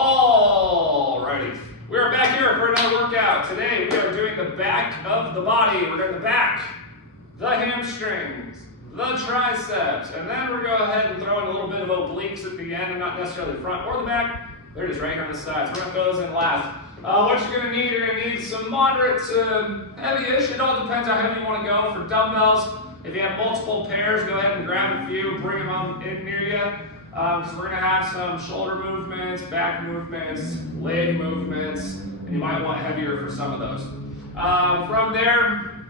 Alrighty, we are back here for another workout. Today we are doing the back of the body. We're doing the back, the hamstrings, the triceps, and then we're going to go ahead and throw in a little bit of obliques at the end, and not necessarily the front or the back. They're just right here on the sides. We're going to throw those in last. What you're going to need, you're going to need some moderate to heavy-ish. It all depends how heavy you want to go. For dumbbells, if you have multiple pairs, go ahead and grab a few, bring them up in near you. Because we're going to have some shoulder movements, back movements, leg movements, and you might want heavier for some of those. From there,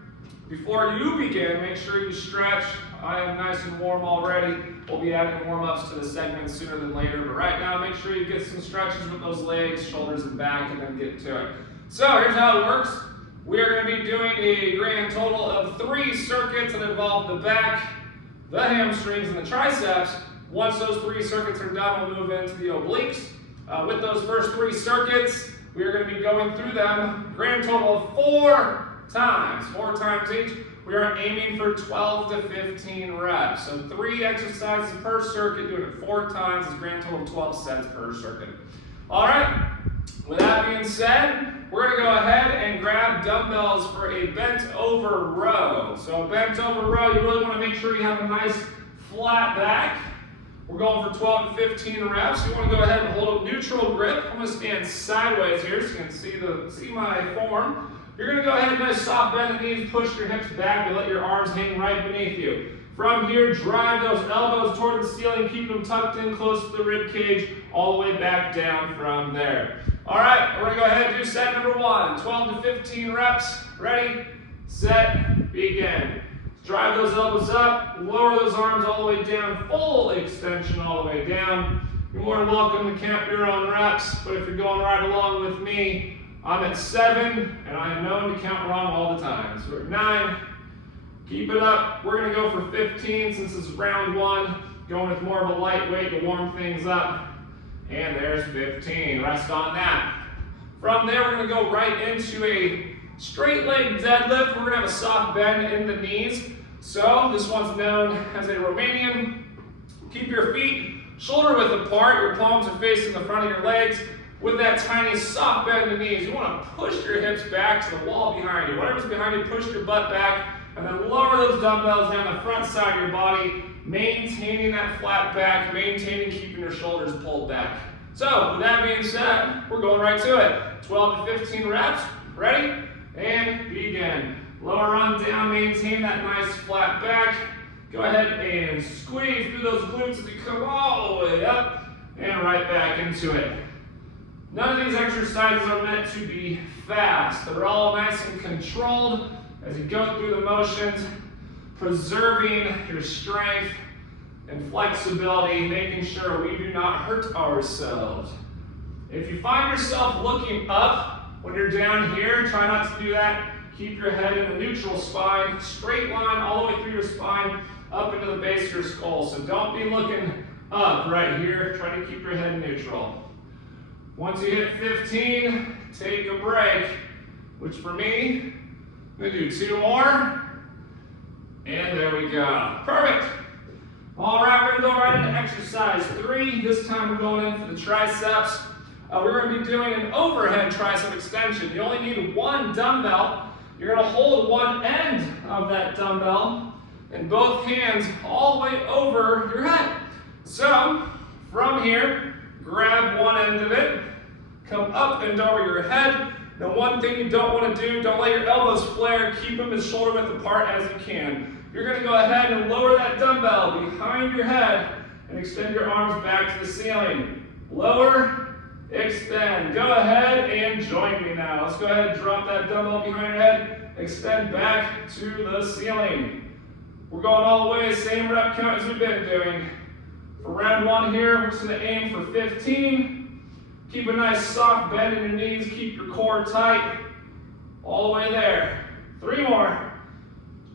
before you begin, make sure you stretch. I am nice and warm already. We'll be adding warm-ups to the segment sooner than later, but right now, make sure you get some stretches with those legs, shoulders, and back, and then get to it. So here's how it works. We are going to be doing a grand total of 3 circuits that involve the back, the hamstrings, and the triceps. Once those 3 circuits are done, we'll move into the obliques. With those first 3 circuits, we are going to be going through them grand total of 4 times. 4 times each. We are aiming for 12 to 15 reps. So 3 exercises per circuit, doing it 4 times, is a grand total of 12 sets per circuit. All right, with that being said, we're going to go ahead and grab dumbbells for a bent over row. So a bent over row, you really want to make sure you have a nice flat back. We're going for 12 to 15 reps. You want to go ahead and hold a neutral grip. I'm going to stand sideways here so you can see my form. You're going to go ahead and nice soft bend the knees, push your hips back, and let your arms hang right beneath you. From here, drive those elbows toward the ceiling, keep them tucked in close to the rib cage, all the way back down from there. All right, we're going to go ahead and do set number 1, 12 to 15 reps. Ready, set, begin. Drive those elbows up, lower those arms all the way down, full extension all the way down. You're more than welcome to count your own reps, but if you're going right along with me, I'm at 7, and I am known to count wrong all the time. So we're at 9, keep it up. We're going to go for 15 since this is round 1, going with more of a lightweight to warm things up. And there's 15, rest on that. From there, we're going to go right into a straight leg deadlift. We're going to have a soft bend in the knees. So this one's known as a Romanian. Keep your feet shoulder width apart. Your palms are facing the front of your legs with that tiny soft bend in the knees. You want to push your hips back to the wall behind you. Whatever's behind you, push your butt back and then lower those dumbbells down the front side of your body, maintaining that flat back, keeping your shoulders pulled back. So with that being said, we're going right to it. 12 to 15 reps. Ready? And begin. Lower arm down, maintain that nice flat back. Go ahead and squeeze through those glutes as you come all the way up and right back into it. None of these exercises are meant to be fast. They're all nice and controlled as you go through the motions, preserving your strength and flexibility, making sure we do not hurt ourselves. If you find yourself looking up when you're down here, try not to do that. Keep your head in a neutral spine, straight line all the way through your spine, up into the base of your skull. So don't be looking up right here. Try to keep your head neutral. Once you hit 15, take a break, which for me, I'm going to do 2 more. And there we go. Perfect. All right, we're going to go right into exercise 3. This time we're going in for the triceps. We're going to be doing an overhead tricep extension. You only need 1 dumbbell. You're going to hold one end of that dumbbell in both hands all the way over your head. So from here, grab one end of it, come up and over your head. Now one thing you don't want to do, don't let your elbows flare, keep them as shoulder width apart as you can. You're going to go ahead and lower that dumbbell behind your head and extend your arms back to the ceiling. Lower, extend. Go ahead and join me now. Let's go ahead and drop that dumbbell behind your head, extend back to the ceiling. We're going all the way, same rep count as we've been doing. For round 1 here, we're just going to aim for 15. Keep a nice soft bend in your knees, keep your core tight, all the way there. 3 more,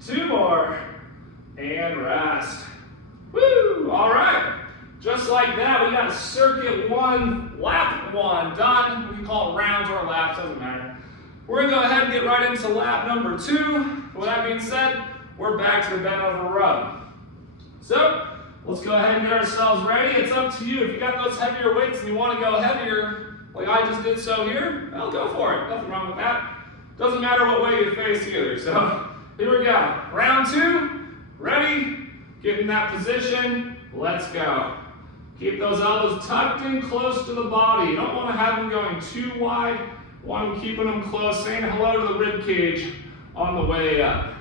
2 more, and rest. Woo! All right. Just like that, we got circuit 1, lap 1 done. We can call it rounds or laps, doesn't matter. We're going to go ahead and get right into lap number 2. With that being said, we're back to the bent over row. So, Let's go ahead and get ourselves ready. It's up to you. If you got those heavier weights and you want to go heavier, like I just did so here, well, go for it. Nothing wrong with that. Doesn't matter what way you face either. So here we go. Round 2, ready, get in that position, let's go. Keep those elbows tucked in close to the body. You don't want to have them going too wide. Want them keeping them close, saying hello to the rib cage on the way up.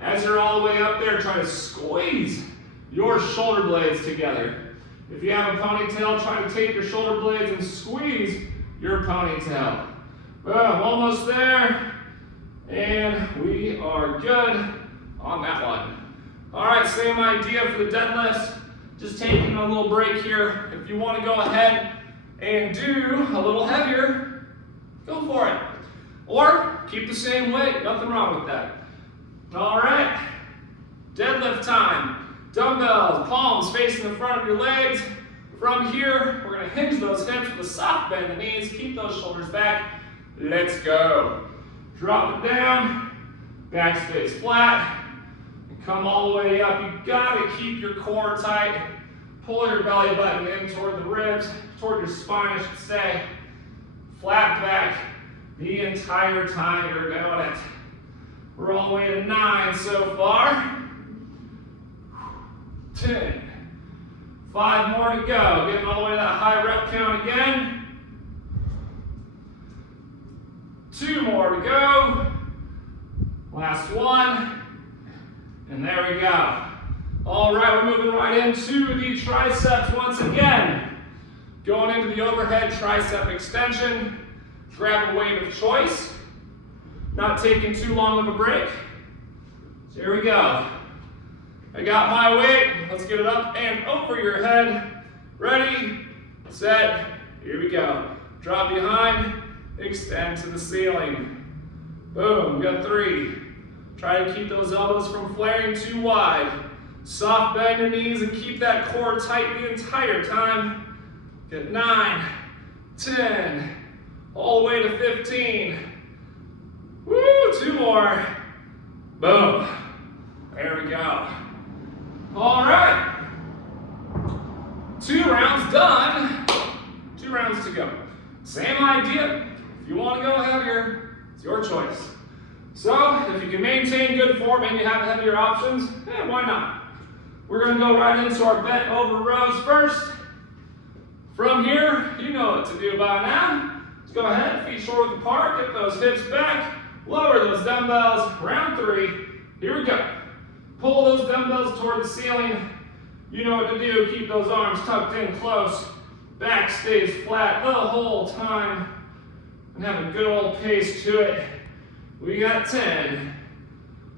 As you're all the way up there, try to squeeze your shoulder blades together. If you have a ponytail, try to take your shoulder blades and squeeze your ponytail. Boom, almost there. And we are good on that one. All right, same idea for the deadlifts. Just taking a little break here. If you want to go ahead and do a little heavier, go for it. Or keep the same weight, nothing wrong with that. All right, deadlift time. Dumbbells, palms facing the front of your legs. From here, we're gonna hinge those hips with a soft bend in the knees. Keep those shoulders back. Let's go. Drop it down, back stays flat. And come all the way up. You gotta keep your core tight. Pull your belly button in toward the ribs, toward your spine, I should say. Flat back the entire time you're doing it. We're all the way to 9 so far. 10. 5 more to go. Getting all the way to that high rep count again. 2 more to go. Last one. And there we go. All right, we're moving right into the triceps once again. Going into the overhead tricep extension. Grab a weight of choice. Not taking too long of a break. So here we go. I got my weight. Let's get it up and over your head. Ready, set, here we go. Drop behind, extend to the ceiling. Boom, we got 3. Try to keep those elbows from flaring too wide. Soft bend your knees and keep that core tight the entire time. Get 9, 10, all the way to 15. Woo, 2 more. Boom. There we go. All right. 2 rounds done. 2 rounds to go. Same idea. If you want to go heavier, it's your choice. So, if you can maintain good form and you have heavier options, why not? We're going to go right into our bent over rows first. From here, you know what to do by now. Let's go ahead, feet shoulder width apart, get those hips back, lower those dumbbells. Round 3, here we go. Pull those dumbbells toward the ceiling. You know what to do, keep those arms tucked in close. Back stays flat the whole time. And have a good old pace to it. We got 10.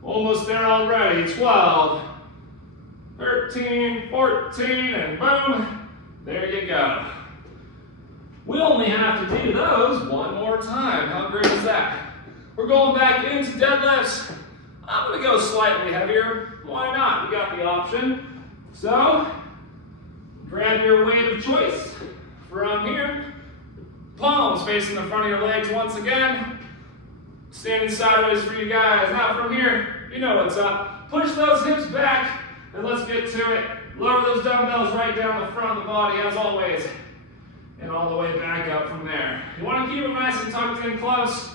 Almost there already. 12. 13, 14, and boom. There you go. We only have to do those 1 more time. How great is that? We're going back into deadlifts. I'm going to go slightly heavier. Why not? We got the option. So, grab your weight of choice from here. Palms facing the front of your legs once again. Standing sideways for you guys. Now from here, you know what's up. Push those hips back and let's get to it. Lower those dumbbells right down the front of the body as always. And all the way back up from there. You want to keep them nice and tucked in close.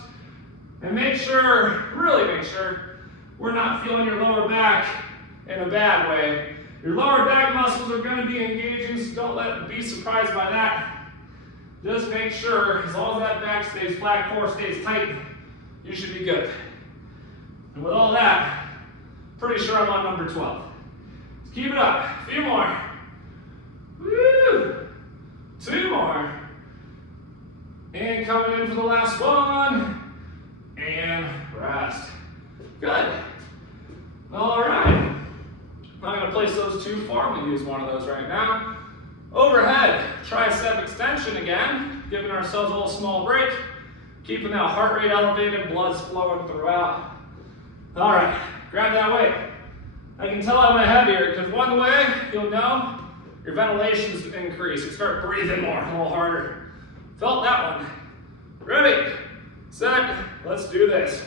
And make sure, really make sure, we're not feeling your lower back in a bad way. Your lower back muscles are going to be engaging, so don't be surprised by that. Just make sure, as long as that back stays flat, core stays tight, you should be good. And with all that, pretty sure I'm on number 12. Let's keep it up. A few more. Woo! 2 more. And coming in for the last one. And rest. Good. All right. I'm going to place those too far. I'm going to use one of those right now. Overhead tricep extension again. Giving ourselves a little small break. Keeping that heart rate elevated, blood's flowing throughout. All right, grab that weight. I can tell I went heavier because one way you'll know your ventilation's increased. You start breathing more, a little harder. Felt that one. Ready, set, let's do this.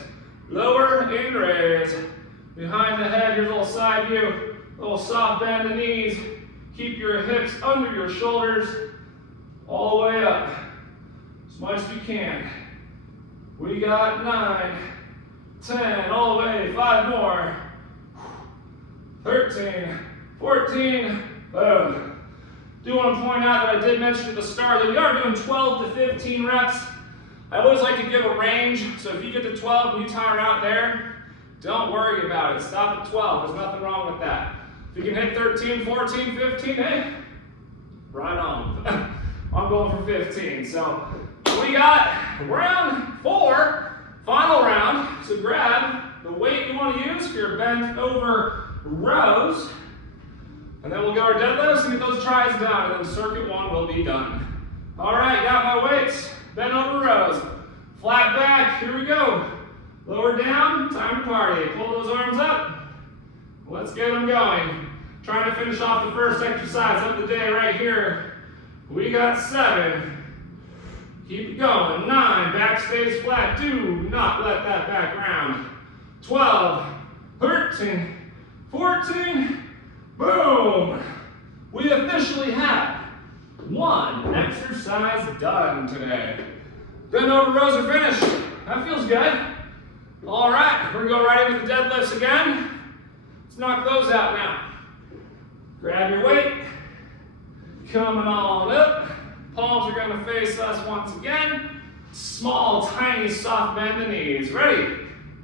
Lower and raise. Behind the head, here's a little side view. A little soft bend in the knees. Keep your hips under your shoulders all the way up as much as you can. We got 9, 10, all the way, 5 more. 13, 14, boom. Do want to point out that I did mention at the start that we are doing 12 to 15 reps. I always like to give a range, so if you get to 12 and you tire out there, don't worry about it. Stop at 12, there's nothing wrong with that. If you can hit 13, 14, 15, hey, right on. I'm going for 15. So we got round 4, final round. So grab the weight you want to use for your bent over rows. And then we'll get our deadlifts and get those tries down, and then circuit 1 will be done. All right, got my weights, bent over rows. Flat back, here we go. Lower down, time to party. Pull those arms up. Let's get them going. Trying to finish off the first exercise of the day right here. We got 7. Keep it going. 9, back stays flat. Do not let that back round. 12, 13, 14, boom. We officially have 1 exercise done today. Bend over rows are finished. That feels good. All right, we're gonna go right into the deadlifts again. Let's knock those out now. Grab your weight, coming on up. Palms are gonna face us once again. Small, tiny, soft bend the knees. Ready?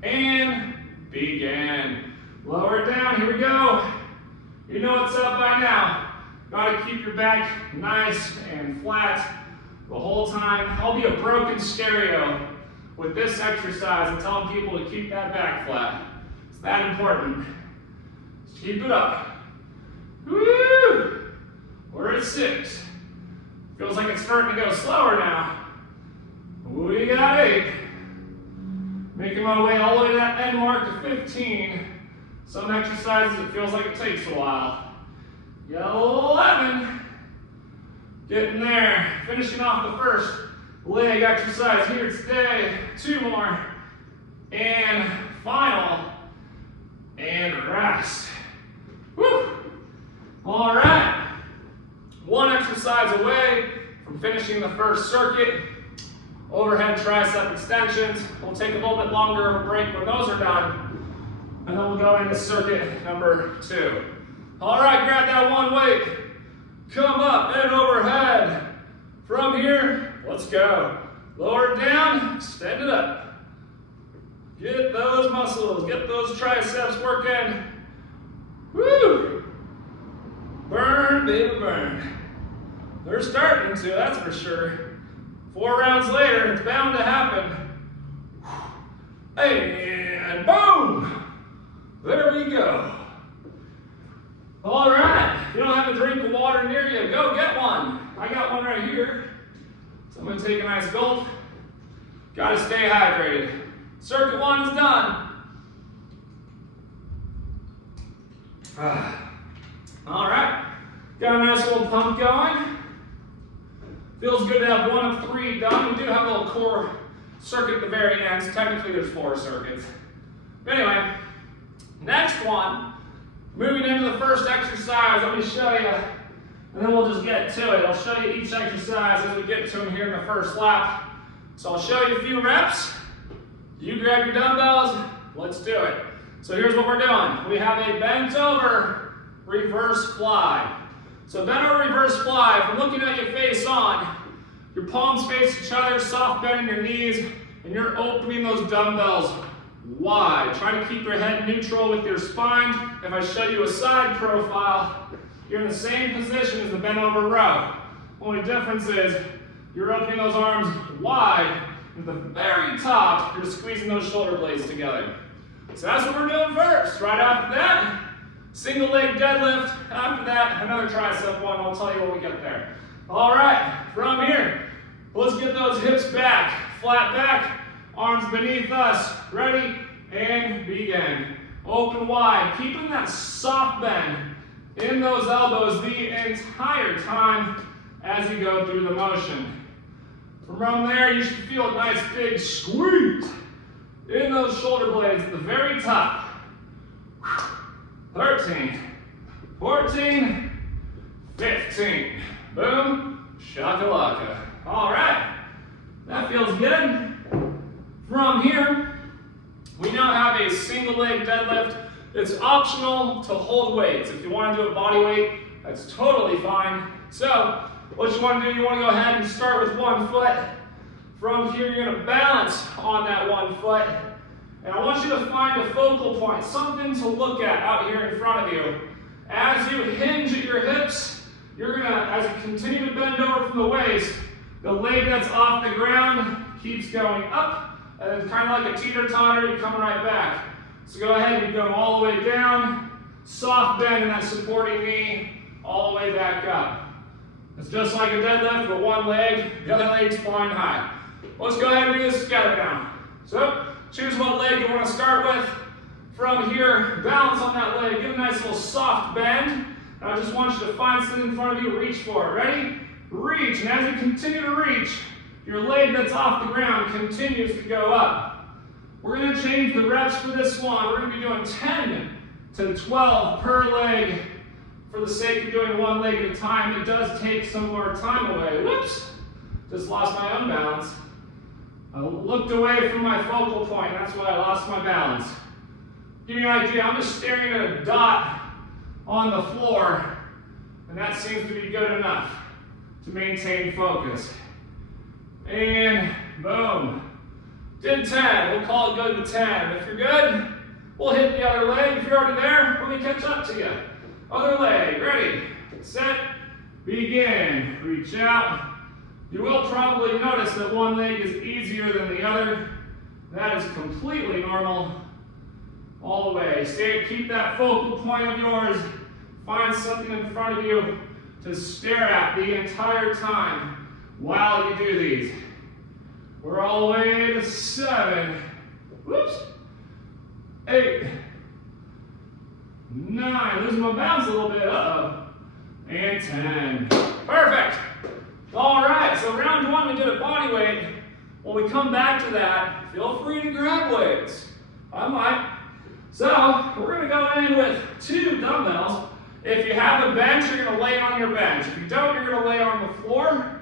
And begin. Lower it down, here we go. You know what's up by now. Gotta keep your back nice and flat the whole time. I'll be a broken stereo with this exercise and telling people to keep that back flat. It's that important. Just keep it up. Woo! We're at 6. Feels like it's starting to go slower now. We got 8. Making my way all the way to that end mark to 15. Some exercises it feels like it takes a while. You got 11. Getting there. Finishing off the first leg exercise here today. 2 more. And final. And rest. Woo! All right. 1 exercise away from finishing the first circuit. Overhead tricep extensions. We'll take a little bit longer of a break when those are done. And then we'll go into circuit number 2. All right, grab that 1 weight. Come up and overhead. From here, let's go. Lower it down, extend it up. Get those muscles, get those triceps working. Woo! Burn, baby, burn. They're starting to, that's for sure. 4 rounds later, it's bound to happen. And boom! There we go. All right, if you don't have a drink of water near you, go get one. I got one right here. So I'm gonna take a nice gulp. Gotta stay hydrated. Circuit 1 is done. All right, got a nice little pump going. Feels good to have 1 of 3 done. We do have a little core circuit at the very end, so technically there's 4 circuits. But anyway, next one, moving into the first exercise, let me show you, and then we'll just get to it. I'll show you each exercise as we get to them here in the first lap. So I'll show you a few reps. You grab your dumbbells, let's do it. So here's what we're doing. We have a bent over reverse fly. So bent over reverse fly, if I'm looking at you face on, your palms face each other, soft bend in your knees, and you're opening those dumbbells wide. Try to keep your head neutral with your spine. If I show you a side profile, you're in the same position as the bent over row. Only difference is you're opening those arms wide. At the very top, you're squeezing those shoulder blades together. So that's what we're doing first. Right after that, single leg deadlift. After that, another tricep one. I'll tell you when we get there. All right, from here, let's get those hips back, flat back, arms beneath us. Ready, and begin. Open wide, keeping that soft bend in those elbows the entire time as you go through the motion. From there, you should feel a nice big squeeze in those shoulder blades at the very top. 13, 14, 15. Boom, shakalaka. All right, that feels good. From here, we now have a single leg deadlift. It's optional to hold weights. If you want to do a body weight, that's totally fine. So, what you want to do, you want to go ahead and start with one foot. From here, you're going to balance on that one foot. And I want you to find a focal point, something to look at out here in front of you. As you hinge at your hips, you're going to, as you continue to bend over from the waist, the leg that's off the ground keeps going up, and then kind of like a teeter-totter, you come right back. So go ahead, you go all the way down, soft bend in that supporting knee, all the way back up. It's just like a deadlift with one leg, the other leg's flying high. Let's go ahead and do this together now. So, choose what leg you want to start with. From here, balance on that leg, give a nice little soft bend. And I just want you to find something in front of you, reach for it. Ready? Reach, and as you continue to reach, your leg that's off the ground continues to go up. We're going to change the reps for this one. We're going to be doing 10 to 12 per leg for the sake of doing one leg at a time. It does take some of our time away. Whoops, just lost my own balance. I looked away from my focal point, that's why I lost my balance. Give you an idea, I'm just staring at a dot on the floor, and that seems to be good enough to maintain focus. And boom. Did 10, we'll call it good to 10. If you're good, we'll hit the other leg. If you're already there, let me catch up to you. Other leg, ready, set, begin. Reach out. You will probably notice that one leg is easier than the other. That is completely normal. All the way. Keep that focal point of yours. Find something in front of you to stare at the entire time while you do these. We're all the way to 7. Whoops. 8. 9. Losing my balance a little bit. Uh-oh. And 10. Perfect. All right, so round 1 we did a body weight. When we come back to that, feel free to grab weights. I might. So we're going to go in with 2 dumbbells. If you have a bench, you're going to lay on your bench. If you don't, you're going to lay on the floor.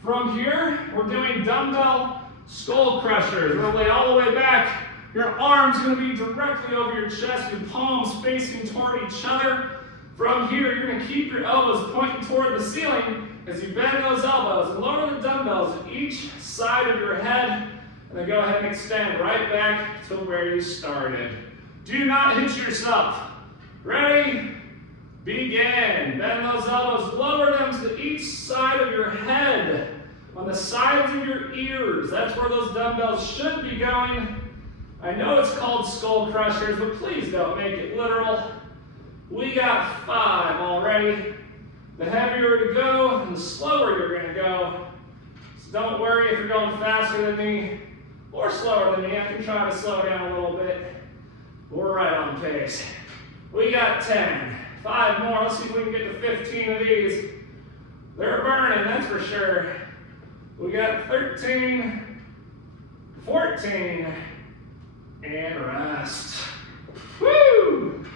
From here, we're doing dumbbell skull crushers. We're going to lay all the way back. Your arms are going to be directly over your chest, your palms facing toward each other. From here, you're going to keep your elbows pointing toward the ceiling as you bend those elbows and lower the dumbbells at each side of your head. And then go ahead and extend right back to where you started. Do not hit yourself. Ready? Begin. Bend those elbows, lower them to each side of your head, on the sides of your ears. That's where those dumbbells should be going. I know it's called skull crushers, but please don't make it literal. We got 5 already. The heavier to go, and the slower you're going to go. So don't worry if you're going faster than me or slower than me. I can try to slow down a little bit. We're right on pace. We got 10. 5 more. Let's see if we can get to 15 of these. They're burning, that's for sure. We got 13, 14, and rest. Woo!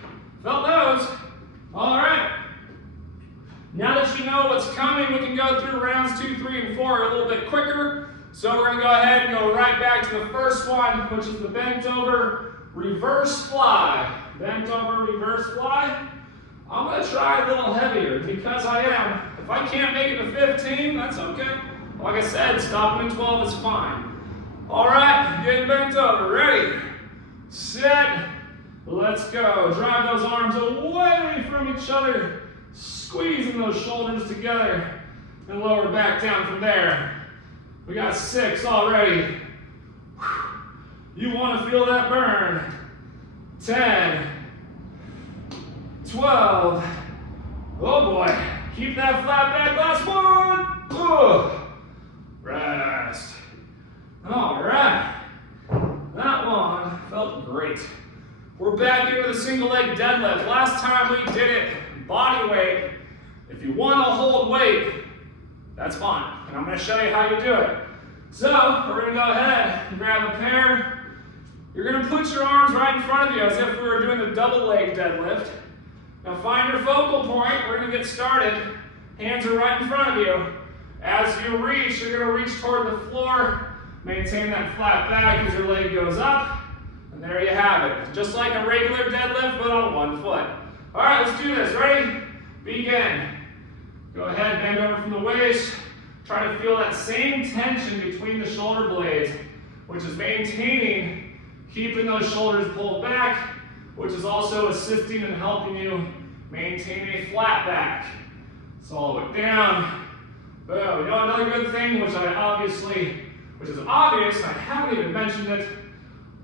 Felt those. All right. Now that you know what's coming, we can go through rounds 2, 3, and 4 a little bit quicker. So we're going to go ahead and go right back to the first one, which is the bent over reverse fly. Bent over reverse fly. I'm going to try a little heavier because I am. If I can't make it to 15, that's okay. Like I said, stopping at 12 is fine. All right, get bent over. Ready, set, let's go. Drive those arms away from each other. Squeezing those shoulders together and lower back down from there. We got 6 already. You want to feel that burn. 10, 12. Oh boy, keep that flat back. Last one. Ugh. Rest. All right, that one felt great. We're back into the single leg deadlift. Last time we did it, body weight. If you want to hold weight, that's fine. And I'm going to show you how you do it. So, we're going to go ahead and grab a pair. You're going to put your arms right in front of you as if we were doing the double leg deadlift. Now find your focal point. We're going to get started. Hands are right in front of you. As you reach, you're going to reach toward the floor. Maintain that flat back as your leg goes up. And there you have it. Just like a regular deadlift, but on one foot. All right, let's do this. Ready? Begin. Go ahead, bend over from the waist. Try to feel that same tension between the shoulder blades, which is maintaining, keeping those shoulders pulled back, which is also assisting and helping you maintain a flat back. So all the way down. Boom. You know, another good thing, which is obvious, and I haven't even mentioned it,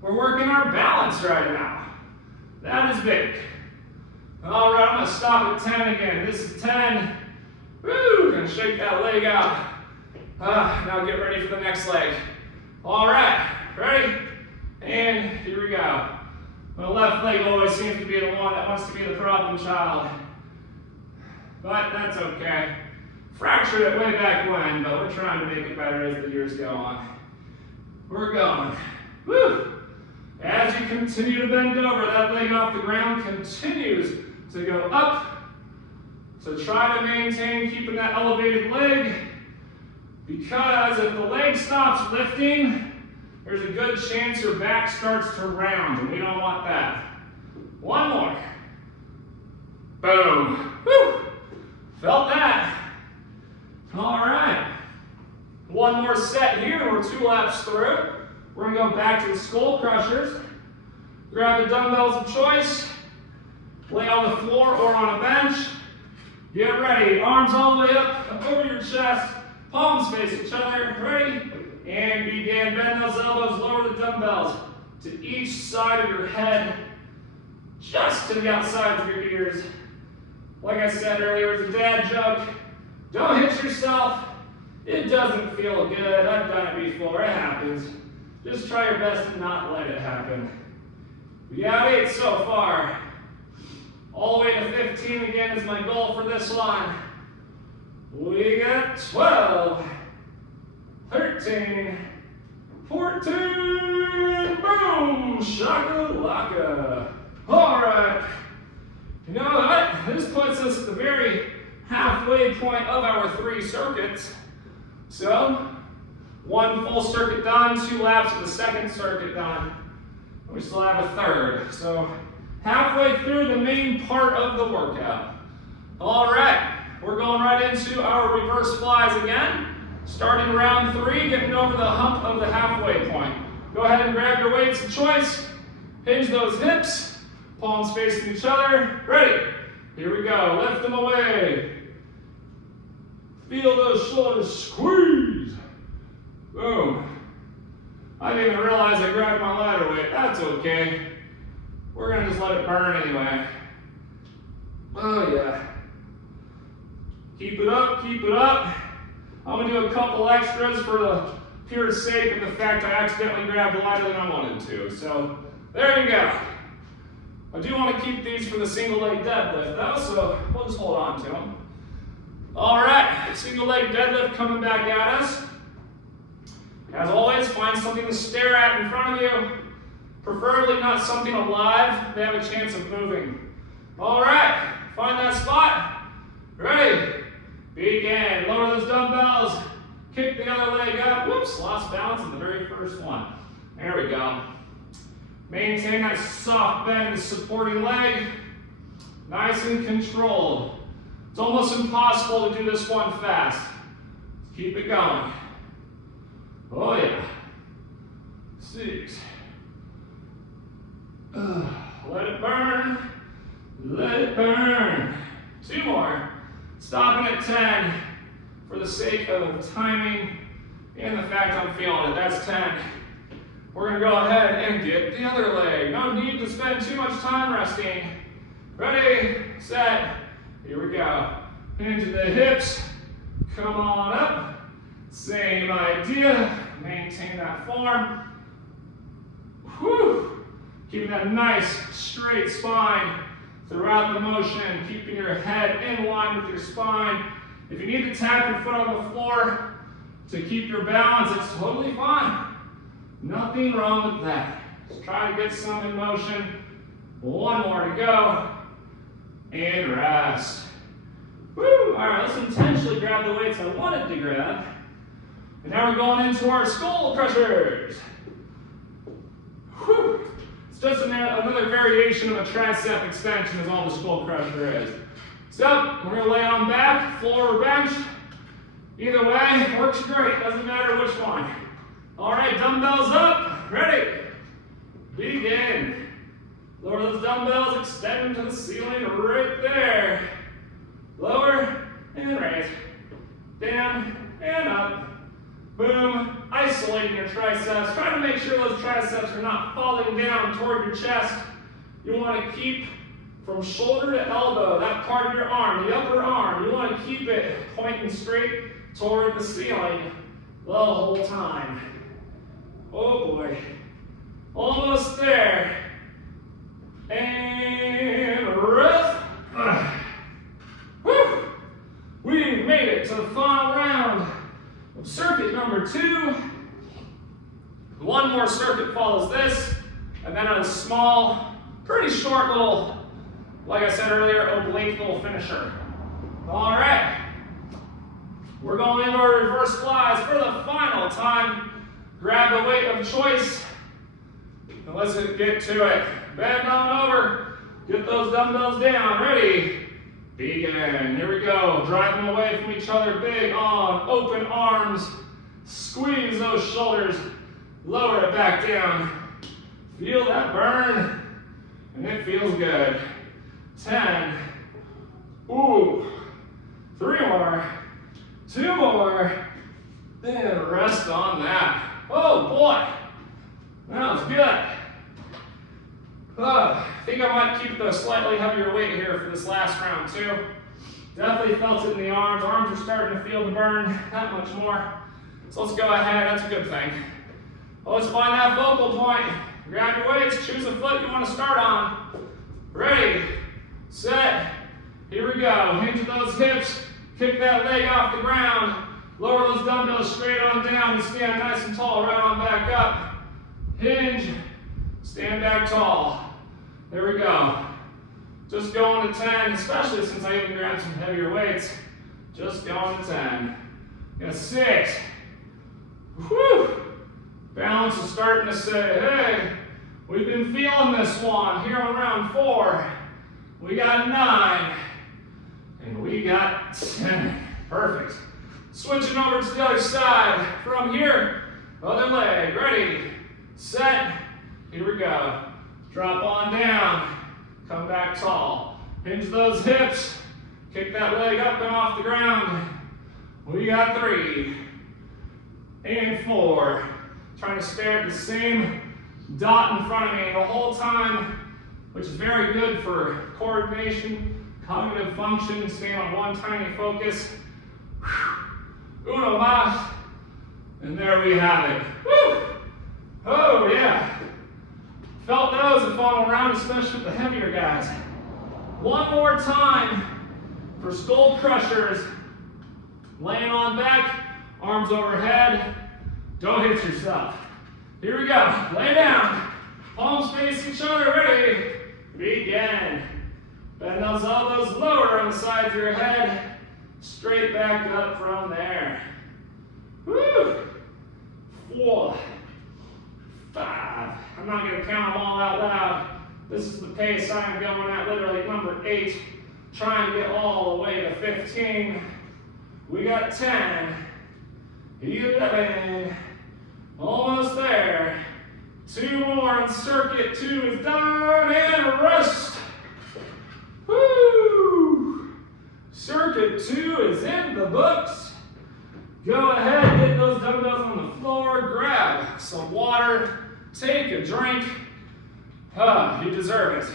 we're working our balance right now. That is big. All right, I'm gonna stop at 10 again. This is 10. Woo, gonna shake that leg out. Now get ready for the next leg. All right, ready? And here we go. My left leg always seems to be the one that wants to be the problem child. But that's okay. Fractured it way back when, but we're trying to make it better as the years go on. We're going. Woo! As you continue to bend over, that leg off the ground continues to go up. So try to maintain keeping that elevated leg, because if the leg stops lifting, there's a good chance your back starts to round, and we don't want that. One more. Boom. Woo! Felt that. All right. One more set here. We're 2 laps through. We're going to go back to the skull crushers. Grab the dumbbells of choice. Lay on the floor or on a bench. Get ready. Arms all the way up over your chest. Palms face each other. Ready? And begin. Bend those elbows. Lower the dumbbells to each side of your head, just to the outside of your ears. Like I said earlier, it's a dad joke. Don't hit yourself. It doesn't feel good. I've done it before. It happens. Just try your best to not let it happen. We got 8 so far. All the way to 15 again is my goal for this one. We got 12, 13, 14, boom, shakalaka. All right. You know what? This puts us at the very halfway point of our 3 circuits. So, 1 full circuit done, 2 laps of the second circuit done. We still have a third. So, halfway through the main part of the workout. All right, we're going right into our reverse flies again. Starting round 3, getting over the hump of the halfway point. Go ahead and grab your weights of choice. Hinge those hips. Palms facing each other. Ready? Here we go. Lift them away. Feel those shoulders squeeze. Boom. I didn't even realize I grabbed my lighter weight. That's okay. We're going to just let it burn anyway. Oh, yeah. Keep it up, keep it up. I'm going to do a couple extras for the pure sake of the fact I accidentally grabbed lighter than I wanted to. So, there you go. I do want to keep these for the single leg deadlift though, so we'll just hold on to them. All right, single leg deadlift coming back at us. As always, find something to stare at in front of you. Preferably not something alive. They have a chance of moving. All right, find that spot. Ready? Begin. Lower those dumbbells. Kick the other leg up. Whoops, lost balance in the very first one. There we go. Maintain that soft bend, supporting leg. Nice and controlled. It's almost impossible to do this one fast. Let's keep it going. Oh yeah. 6. Let it burn. Let it burn. 2 more. Stopping at 10 for the sake of timing and the fact I'm feeling it. That's 10. We're going to go ahead and get the other leg. No need to spend too much time resting. Ready, set, here we go. Into the hips, come on up. Same idea, maintain that form. Whew. Keeping that nice straight spine throughout the motion, keeping your head in line with your spine. If you need to tap your foot on the floor to keep your balance, it's totally fine. Nothing wrong with that. Just try to get some in motion. 1 more to go. And rest. Woo! All right, let's intentionally grab the weights I wanted to grab. And now we're going into our skull crushers. Whew. It's just another variation of a tricep extension is all the skull crusher is. So, we're going to lay on back, floor or bench. Either way, works great. Doesn't matter which one. All right, dumbbells up. Ready? Begin. Lower those dumbbells, extend them to the ceiling right there. Lower and raise. Down and up. Boom. Isolating your triceps. Try to make sure those triceps are not falling down toward your chest. You want to keep from shoulder to elbow, that part of your arm, the upper arm, you want to keep it pointing straight toward the ceiling the whole time. Oh boy. Almost there. And rest. Whew. We've made it to the final round of circuit number 2. One more circuit follows this, and then a small, pretty short little, like I said earlier, oblique little finisher. All right. We're going into our reverse flies for the final time. Grab the weight of choice, and let's get to it. Bend on over, get those dumbbells down. Ready? Begin. Here we go. Drive them away from each other. Big on. Open arms. Squeeze those shoulders. Lower it back down. Feel that burn. And it feels good. 10. Ooh. 3 more. 2 more. Then rest on that. Oh boy. That was good. I think I might keep the slightly heavier weight here for this last round too. Definitely felt it in the arms. Arms are starting to feel the burn that much more. So let's go ahead. That's a good thing. Well, let's find that focal point. Grab your weights. Choose a foot you want to start on. Ready, set. Here we go. Hinge those hips. Kick that leg off the ground. Lower those dumbbells straight on down and stand nice and tall. Right on back up. Hinge. Stand back tall. There we go. Just going to 10, especially since I even grabbed some heavier weights. Just going to 10. And a 6. Whew. Balance is starting to say, hey, we've been feeling this one. Here on round 4. We got 9. And we got 10. Perfect. Switching over to the other side. From here, other leg. Ready, set. Here we go. Drop on down. Come back tall. Hinge those hips. Kick that leg up and off the ground. We got 3. And 4. Trying to stare at the same dot in front of me the whole time, which is very good for coordination, cognitive function, staying on one tiny focus. Uno mas. And there we have it. Woo! Oh yeah. Felt those the final round, especially with the heavier guys. One more time for skull crushers. Laying on back, arms overhead. Don't hit yourself. Here we go. Lay down. Palms face each other. Ready? Begin. Bend those elbows lower on the sides of your head. Straight back up from there. Woo! 4, 5. I'm not going to count them all out loud. This is the pace I'm going at, literally number 8. Trying to get all the way to 15. We got 10. 11. Almost there. 2 more and circuit 2 is done and rest. Woo! Circuit 2 is in the books. Go ahead, get those dumbbells on the floor, grab some water, take a drink. You deserve it.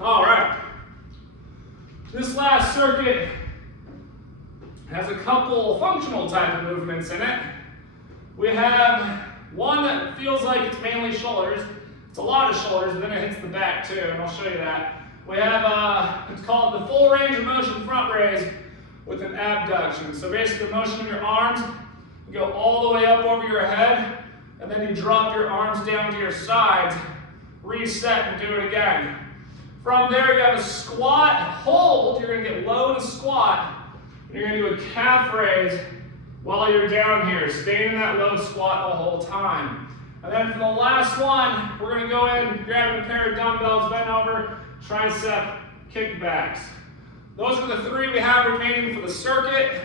All right. This last circuit has a couple functional type of movements in it. We have one that feels like it's mainly shoulders. It's a lot of shoulders, but then it hits the back too, and I'll show you that. We have, it's called the full range of motion front raise with an abduction. So basically the motion of your arms, you go all the way up over your head, and then you drop your arms down to your sides, reset, and do it again. From there, you have a squat, hold. You're going to get low to squat. And you're going to do a calf raise while you're down here, staying in that low squat the whole time. And then for the last one, we're going to go in, grab a pair of dumbbells, bend over, tricep kickbacks. Those are the three we have remaining for the circuit,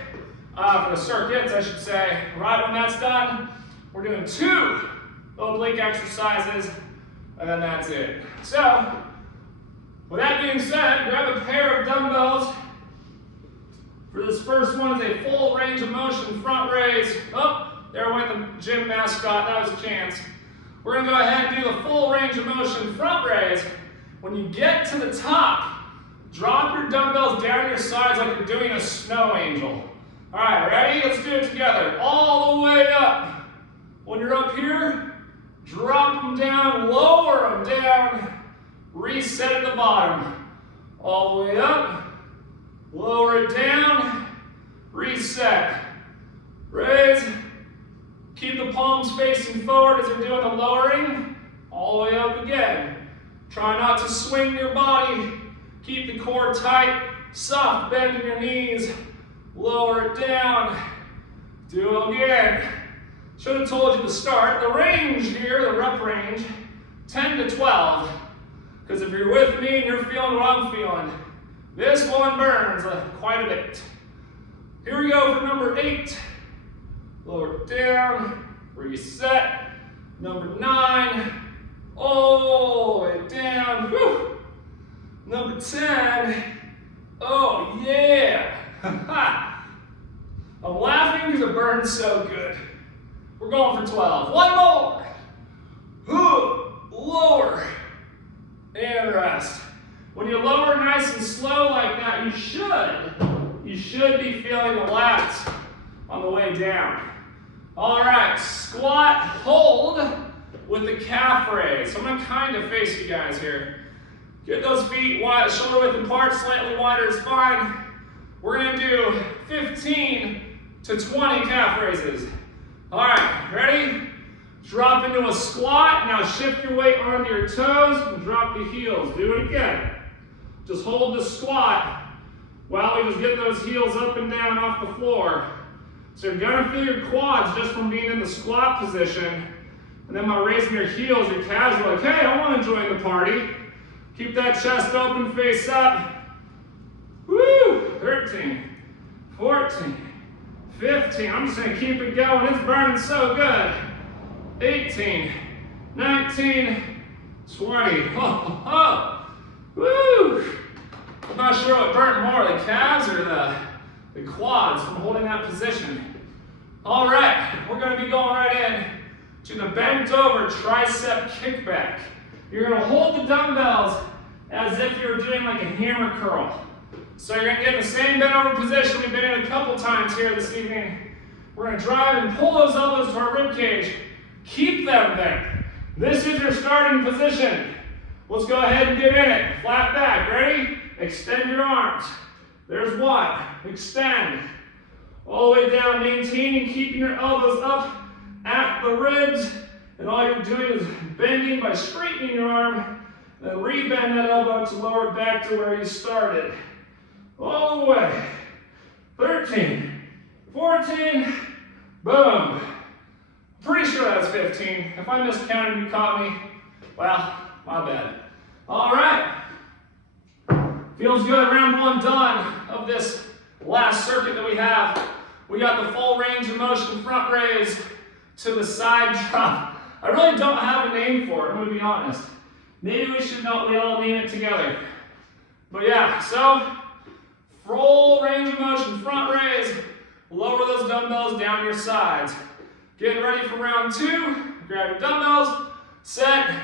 for the circuits, I should say. Right when that's done, we're doing 2 oblique exercises, and then that's it. So, with that being said, grab a pair of dumbbells. For this first one is a full range of motion front raise. Oh, there went the gym mascot, that was a chance. We're going to go ahead and do the full range of motion front raise. When you get to the top, drop your dumbbells down your sides like you're doing a snow angel. All right, ready? Let's do it together. All the way up. When you're up here, drop them down, lower them down, reset at the bottom. All the way up, lower it down, reset. Raise. Keep the palms facing forward as you're doing the lowering. All the way up again. Try not to swing your body. Keep the core tight. Soft bend in your knees. Lower it down. Do it again. Should have told you to start. The range here, the rep range, 10 to 12. Because if you're with me and you're feeling what I'm feeling, this one burns quite a bit. Here we go for number 8. Lower it down, reset. Number 9, all the way down. Whew. Number 10, oh yeah. I'm laughing because it burns so good. We're going for 12. One more. Lower and rest. When you lower nice and slow like that, you should be feeling the lats on the way down. All right, squat, hold with the calf raise. So I'm gonna kind of face you guys here. Get those feet wide, shoulder width apart, slightly wider is fine. We're gonna do 15 to 20 calf raises. All right, ready? Drop into a squat. Now shift your weight onto your toes and drop the heels. Do it again. Just hold the squat while we just get those heels up and down off the floor. So you're gonna feel your quads just from being in the squat position. And then by raising your heels, your calves are like, hey, I wanna join the party. Keep that chest open, face up. Woo! 13, 14, 15. I'm just gonna keep it going. It's burning so good. 18, 19, 20. Woo! I'm not sure what burnt more, the calves or the quads from holding that position. All right, we're going to be going right in to the bent over tricep kickback. You're going to hold the dumbbells as if you're doing like a hammer curl. So you're going to get in the same bent over position we've been in a couple times here this evening. We're going to drive and pull those elbows to our rib cage. Keep them there. This is your starting position. Let's go ahead and get in it. Flat back, ready? Extend your arms. There's one. Extend. All the way down, maintaining, keeping your elbows up at the ribs. And all you're doing is bending by straightening your arm. Then rebend that elbow to lower it back to where you started. All the way. 13, 14, boom. Pretty sure that's 15. If I miscounted, you caught me. Well, my bad. All right. Feels good. Round 1 done of this last circuit that we have. We got the full range of motion front raise to the side drop. I really don't have a name for it, I'm gonna be honest. Maybe we all name it together. But yeah, so full range of motion front raise. Lower those dumbbells down your sides. Getting ready for round 2. Grab your dumbbells, set,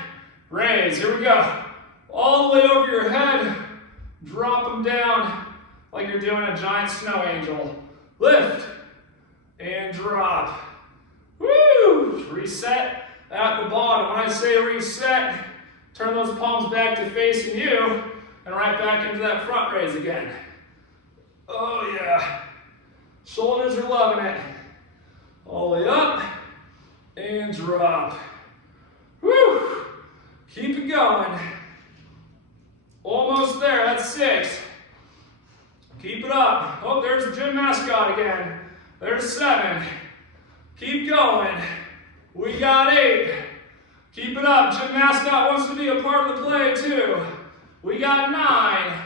raise. Here we go. All the way over your head. Drop them down like you're doing a giant snow angel. Lift and drop. Woo! Reset at the bottom. When I say reset, turn those palms back to facing you and right back into that front raise again. Oh yeah. Shoulders are loving it. All the way up and drop. Woo! Keep it going. Almost there, that's 6. Keep it up. Oh, there's the gym mascot again. There's 7. Keep going. We got 8. Keep it up. Gym mascot wants to be a part of the play too. We got 9.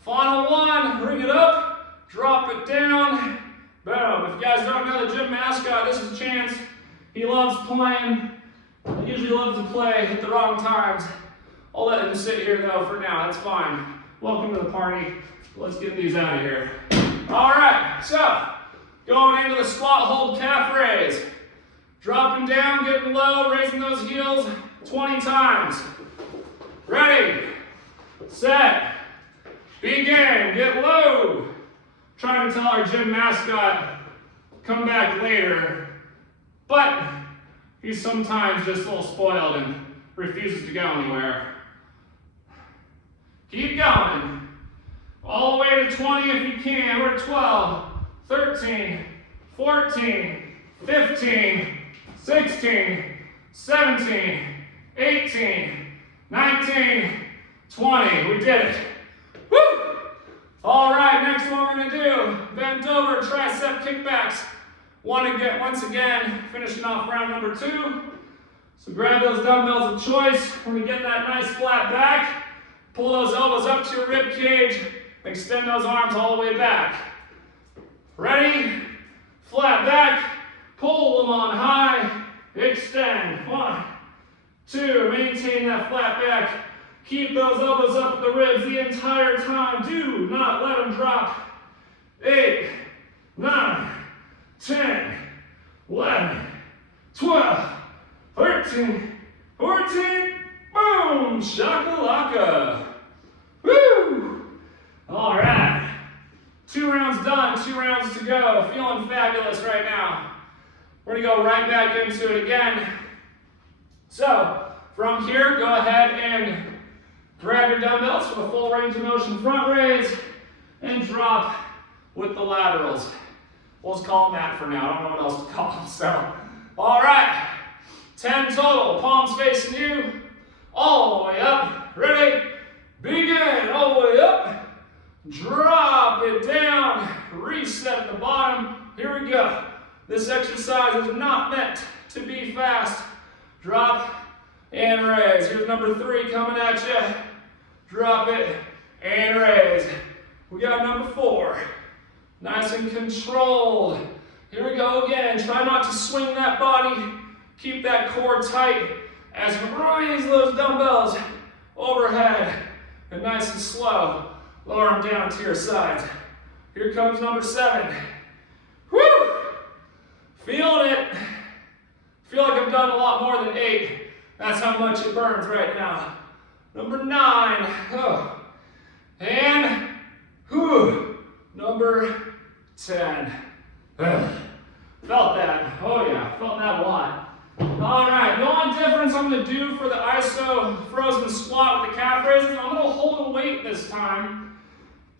Final 1. Bring it up. Drop it down. Boom. If you guys don't know the gym mascot, this is a chance. He loves playing. He usually loves to play at the wrong times. I'll let him sit here though for now. That's fine. Welcome to the party. Let's get these out of here. All right. So going into the squat hold calf raise. Dropping down, getting low, raising those heels 20 times. Ready, set, begin, get low. Trying to tell our gym mascot, come back later. But he's sometimes just a little spoiled and refuses to go anywhere. Keep going. All the way to 20 if you can. We're at 12, 13, 14, 15, 16, 17, 18, 19, 20. We did it. Woo! All right, next one we're gonna do, bent over tricep kickbacks. Once again, finishing off round number 2. So grab those dumbbells of choice. We're gonna get that nice flat back. Pull those elbows up to your rib cage. Extend those arms all the way back. Ready? Flat back. Pull them on high, extend. 1, 2, maintain that flat back. Keep those elbows up at the ribs the entire time. Do not let them drop. 8, 9, 10, 11, 12, 13, 14, boom, shakalaka. Woo! All right, 2 rounds done, 2 rounds to go. Feeling fabulous right now. We're gonna go right back into it again. So from here, go ahead and grab your dumbbells for the full range of motion front raise and drop with the laterals. We'll just call them that for now. I don't know what else to call them. So, all right, 10 total. Palms facing you, all the way up. Ready? Begin. All the way up. Drop it down. Reset at the bottom. Here we go. This exercise is not meant to be fast. Drop and raise. Here's number 3 coming at you. Drop it and raise. We got number 4. Nice and controlled. Here we go again. Try not to swing that body. Keep that core tight as you raise those dumbbells overhead. And nice and slow. Lower them down to your sides. Here comes number 7. Woo! Feeling it. Feel like I've done a lot more than 8. That's how much it burns right now. Number 9. Oh. And number 10. Felt that. Oh yeah, felt that a lot. All right, the only difference I'm going to do for the iso frozen squat with the calf raises, I'm going to hold a weight this time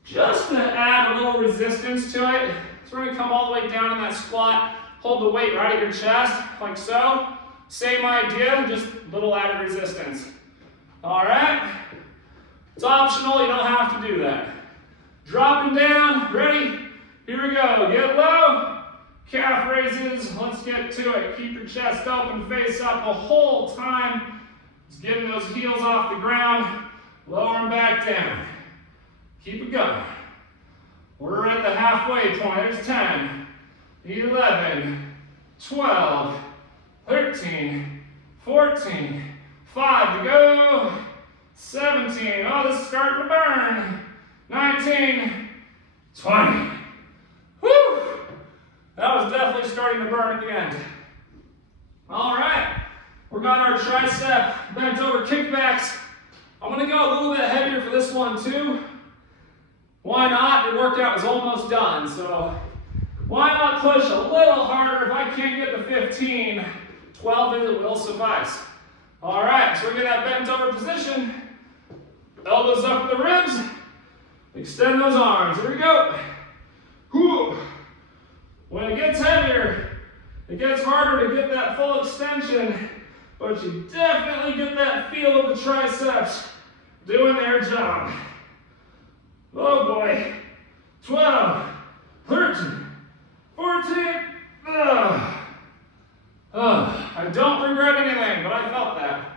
just to add a little resistance to it. So we're going to come all the way down in that squat, hold the weight right at your chest, like so. Same idea, just a little added resistance. All right, it's optional, you don't have to do that. Dropping down, ready? Here we go, get low, calf raises, let's get to it. Keep your chest open, face up the whole time. Just getting those heels off the ground, lower them back down. Keep it going. We're at the halfway point. There's 10, 11, 12, 13, 14, 5 to go, 17, oh, this is starting to burn, 19, 20. Woo! That was definitely starting to burn at the end. All right, we got our tricep bent over kickbacks. I'm gonna go a little bit heavier for this one too. Why not? Your workout is almost done, so why not push a little harder? If I can't get to 15, 12 it will suffice. All right, so we get that bent over position. Elbows up to the ribs. Extend those arms. Here we go. Whew. When it gets heavier, it gets harder to get that full extension, but you definitely get that feel of the triceps doing their job. Oh boy. 12, 13, 14. I don't regret anything, but I felt that.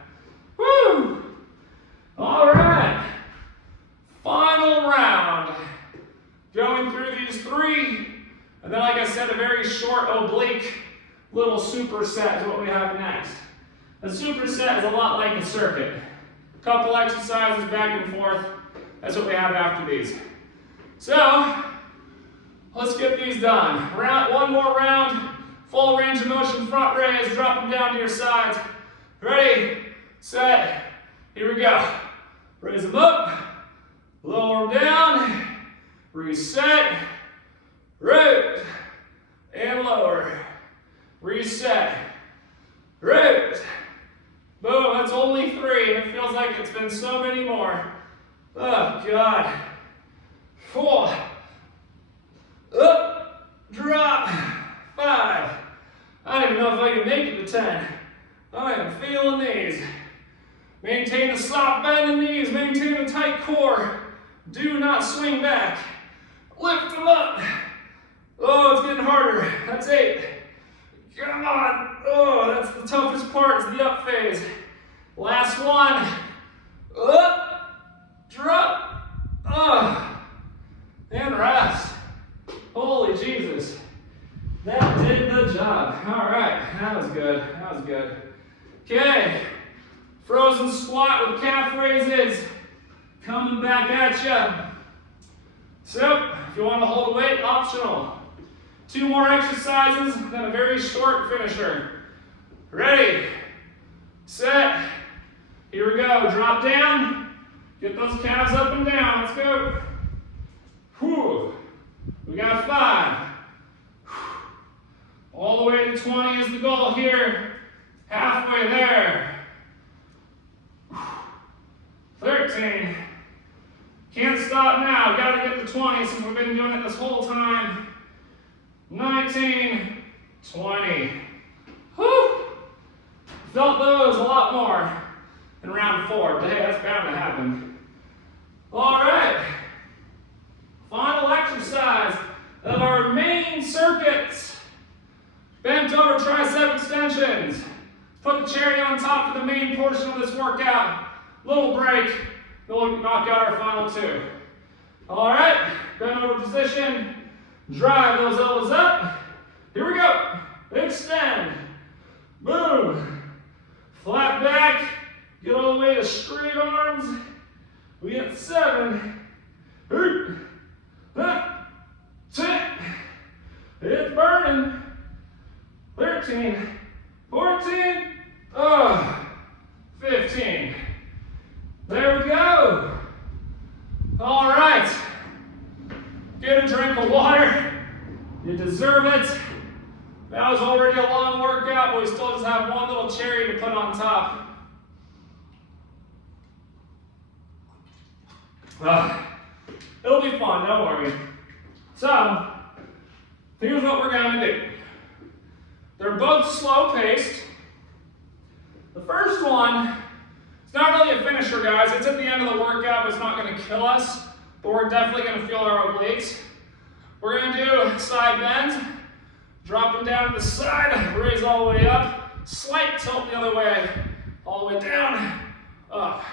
Woo! All right. Final round. Going through these 3, and then like I said, a very short oblique little superset is what we have next. A superset is a lot like a circuit. A couple exercises back and forth. That's what we have after these. So, let's get these done. One more round, full range of motion, front raise, drop them down to your sides. Ready, set, here we go. Raise them up, lower them down, reset, raise, and lower. Reset, raise. Boom, that's only 3, and it feels like it's been so many more. Oh, God. 4. Up, drop. 5. I don't even know if I can make it to 10. I am feeling these. Maintain a soft bend in the knees. Maintain a tight core. Do not swing back. Lift them up. Oh, it's getting harder. That's 8. Come on. Oh, that's the toughest part, is the up phase. Last one. Up, drop, and rest. Holy Jesus. That did the job. All right, that was good. That was good. Okay, frozen squat with calf raises. Coming back at you. So, if you want to hold a weight, optional. 2 more exercises, then a very short finisher. Ready, set, here we go. Drop down, get those calves up and down. Let's go. Whew. We got 5. All the way to 20 is the goal here. Halfway there. 13. Can't stop now. Got to get to 20 since we've been doing it this whole time. 19, 20. Whew. Felt those a lot more in round 4, but hey, that's bound to happen. All right. Final exercise of our main circuits. Bent over tricep extensions. Put the cherry on top for the main portion of this workout. Little break, then we'll knock out our final 2. All right, bent over position. Drive those elbows up. Here we go. Extend. Boom. Flat back. Get all the way to straight arms. We get 7. 8. 10. It's burning. 13. 14. 15. There we go. All right. Get a drink of water. You deserve it. That was already a long workout, but we still just have one little cherry to put on top. It'll be fun, don't worry. So, here's what we're going to do. They're both slow-paced. The first one, it's not really a finisher, guys. It's at the end of the workout, but it's not going to kill us. But we're definitely going to feel our obliques. We're going to do side bends. Drop them down to the side, raise all the way up. Slight tilt the other way. All the way down, up.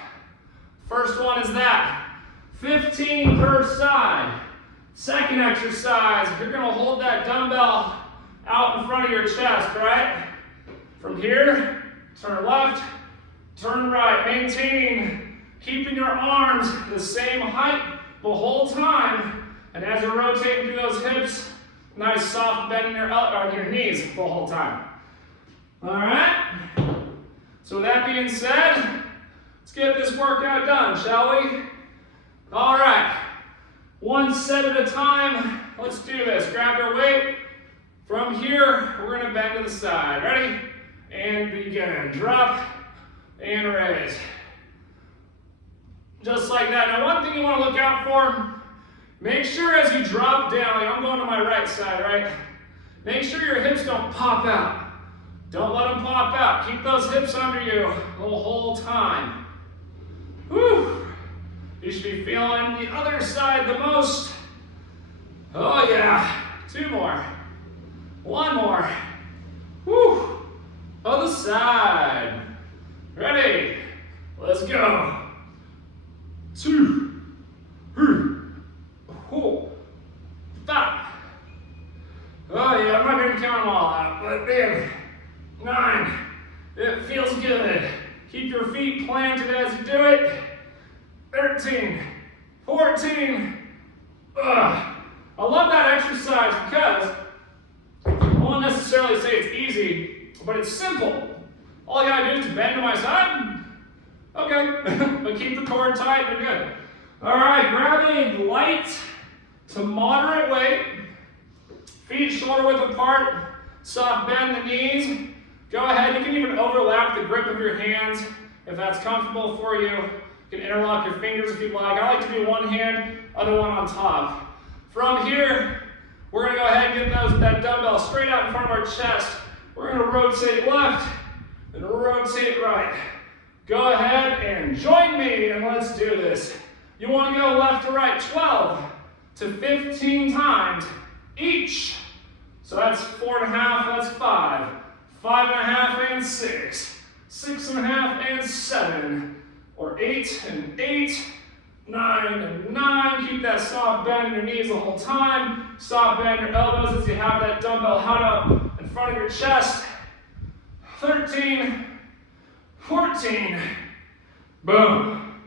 First one is that. 15 per side. Second exercise, you're going to hold that dumbbell out in front of your chest, right? From here, turn left, turn right. Maintaining, keeping your arms the same height the whole time. And as you're rotating through those hips, nice soft bend in your knees the whole time. All right? So with that being said, let's get this workout done, shall we? All right. One set at a time. Let's do this. Grab your weight. From here, we're going to bend to the side. Ready? And begin. Drop and raise. Just like that. Now, one thing you want to look out for, make sure as you drop down, like I'm going to my right side, right? Make sure your hips don't pop out. Don't let them pop out. Keep those hips under you the whole time. Whew. You should be feeling the other side the most. Oh yeah. 2 more. 1 more. Whew. Other side. Ready? Let's go. 2, 3, 4, 5. Oh yeah, I'm not gonna count them all out, but man, 9. It feels good. Keep your feet planted as you do it. 13, 14. Ugh. I love that exercise because I won't necessarily say it's easy, but it's simple. All you gotta do is bend to my side. Okay, but keep the core tight, you're good. All right, grab a light to moderate weight. Feet shoulder width apart. Soft bend the knees. Go ahead, you can even overlap the grip of your hands if that's comfortable for you. You can interlock your fingers if you'd like. I like to do one hand, other one on top. From here, we're gonna go ahead and get that dumbbell straight out in front of our chest. We're gonna rotate left and rotate right. Go ahead and join me and let's do this. You wanna go left to right 12 to 15 times each. So that's 4.5, that's 5. 5.5 and 6. 6.5 and 7. Or 8 and 8. 9 and 9. Keep that soft bend in your knees the whole time. Soft bend your elbows as you have that dumbbell held up in front of your chest. 13. 14. Boom.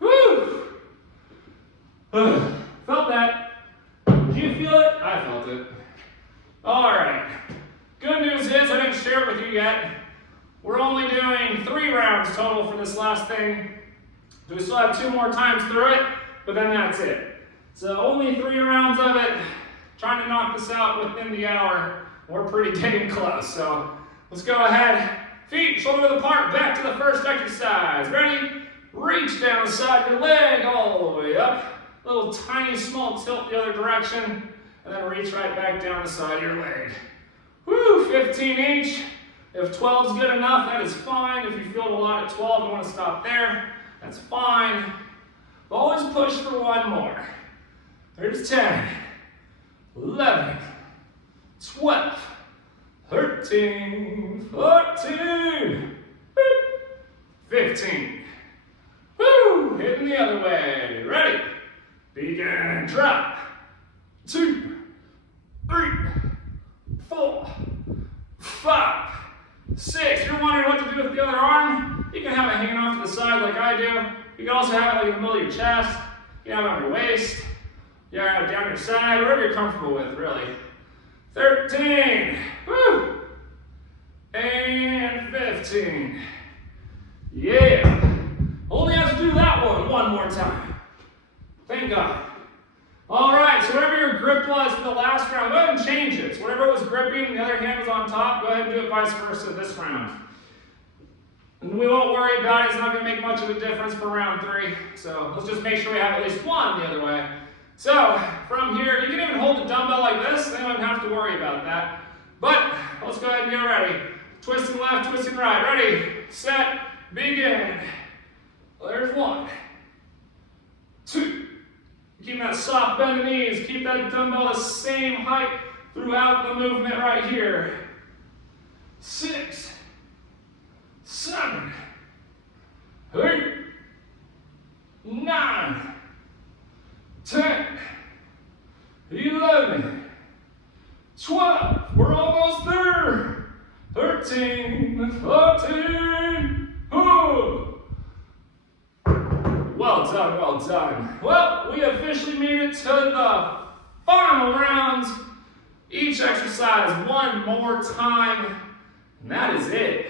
Woo. Felt that. Did you feel it? I felt it. All right. Good news is I didn't share it with you yet. We're only doing 3 rounds total for this last thing. We still have 2 more times through it, but then that's it. So only 3 rounds of it. Trying to knock this out within the hour. We're pretty dang close. So let's go ahead. Feet shoulder width apart. Back to the first exercise. Ready? Reach down the side of your leg all the way up. Little tiny small tilt the other direction. And then reach right back down the side of your leg. Woo, 15 each. If 12 is good enough, that is fine. If you feel a lot at 12 and want to stop there, that's fine. Always push for 1 more. There's 10, 11, 12, 13, 14, 15. Woo, hitting the other way. Ready? Begin, drop. 2, 3, 4, 5, 6. You're wondering what to do with the other arm? You can have it hanging off to the side like I do. You can also have it like in the middle of your chest. You can have it on your waist. You can have it down your side, whatever you're comfortable with, really. 13. Woo! And 15. Yeah. Only have to do that one more time. Thank God. All right, so whatever your grip was for the last round, go ahead and change it. So whatever was gripping and the other hand was on top, go ahead and do it vice versa this round. And we won't worry about it. It's not going to make much of a difference for round 3. So let's just make sure we have at least 1 the other way. So from here, you can even hold the dumbbell like this. Then you don't have to worry about that. But let's go ahead and get ready. Twisting left, twisting right. Ready, set, begin. There's 1, 2. Keep that soft bend in the knees. Keep that dumbbell the same height throughout the movement right here. 6, 7, 8, 9, 10, 11, 12. We're almost there. 13, 14. Oh. Well done, well done. Well, we officially made it to the final rounds. Each exercise 1 more time, and that is it.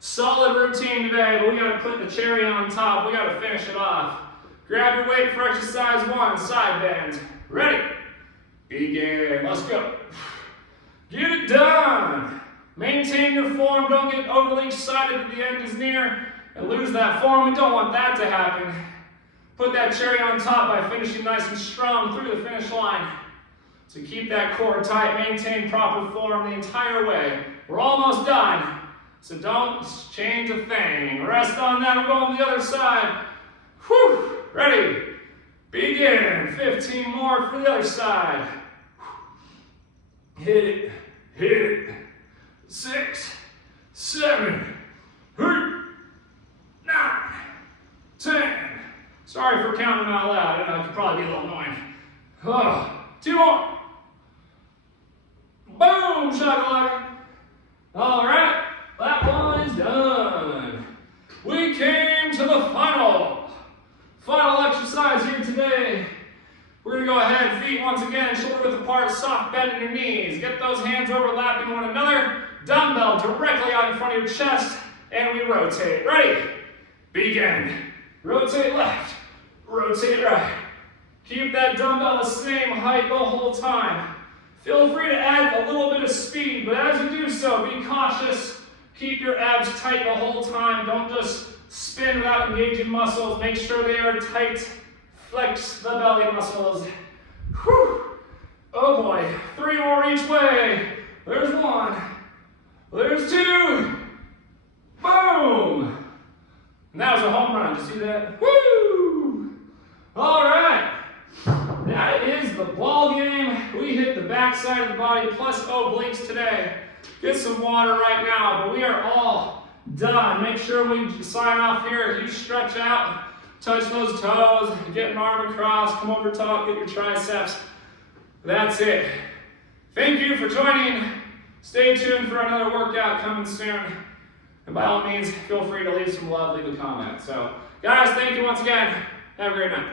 Solid routine today, but we gotta put the cherry on top. We gotta finish it off. Grab your weight for exercise 1, side bend. Ready? Begin, let's go. Get it done. Maintain your form, don't get overly excited that the end is near and lose that form. We don't want that to happen. Put that cherry on top by finishing nice and strong through the finish line. So keep that core tight, maintain proper form the entire way. We're almost done, so don't change a thing. Rest on that. We're going to the other side. Whew. Ready? Begin. 15 more for the other side. Hit it. Hit it. 6, 7, 8, 9, 10. Sorry for counting them out loud. I know it could probably be a little annoying. 2 more. Boom, shakalaka. All right, that one is done. We came to the final exercise here today. We're gonna go ahead, feet once again, shoulder width apart, soft bend in your knees. Get those hands overlapping one another. Dumbbell directly out in front of your chest, and we rotate. Ready? Begin. Rotate left, rotate right. Keep that dumbbell the same height the whole time. Feel free to add a little bit of speed, but as you do so, be cautious. Keep your abs tight the whole time. Don't just spin without engaging muscles. Make sure they are tight. Flex the belly muscles. Whew. Oh boy, 3 more each way. There's 1. There's 2. Boom. And that was a home run. Did you see that? Woo! All right. That is the ball game. We hit the back side of the body plus obliques today. Get some water right now, but we are all done. Make sure we sign off here. You stretch out, touch those toes, get an arm across, come over top, get your triceps. That's it. Thank you for joining. Stay tuned for another workout coming soon. And by all means, feel free to leave some love, leave a comment. So, guys, thank you once again. Have a great night.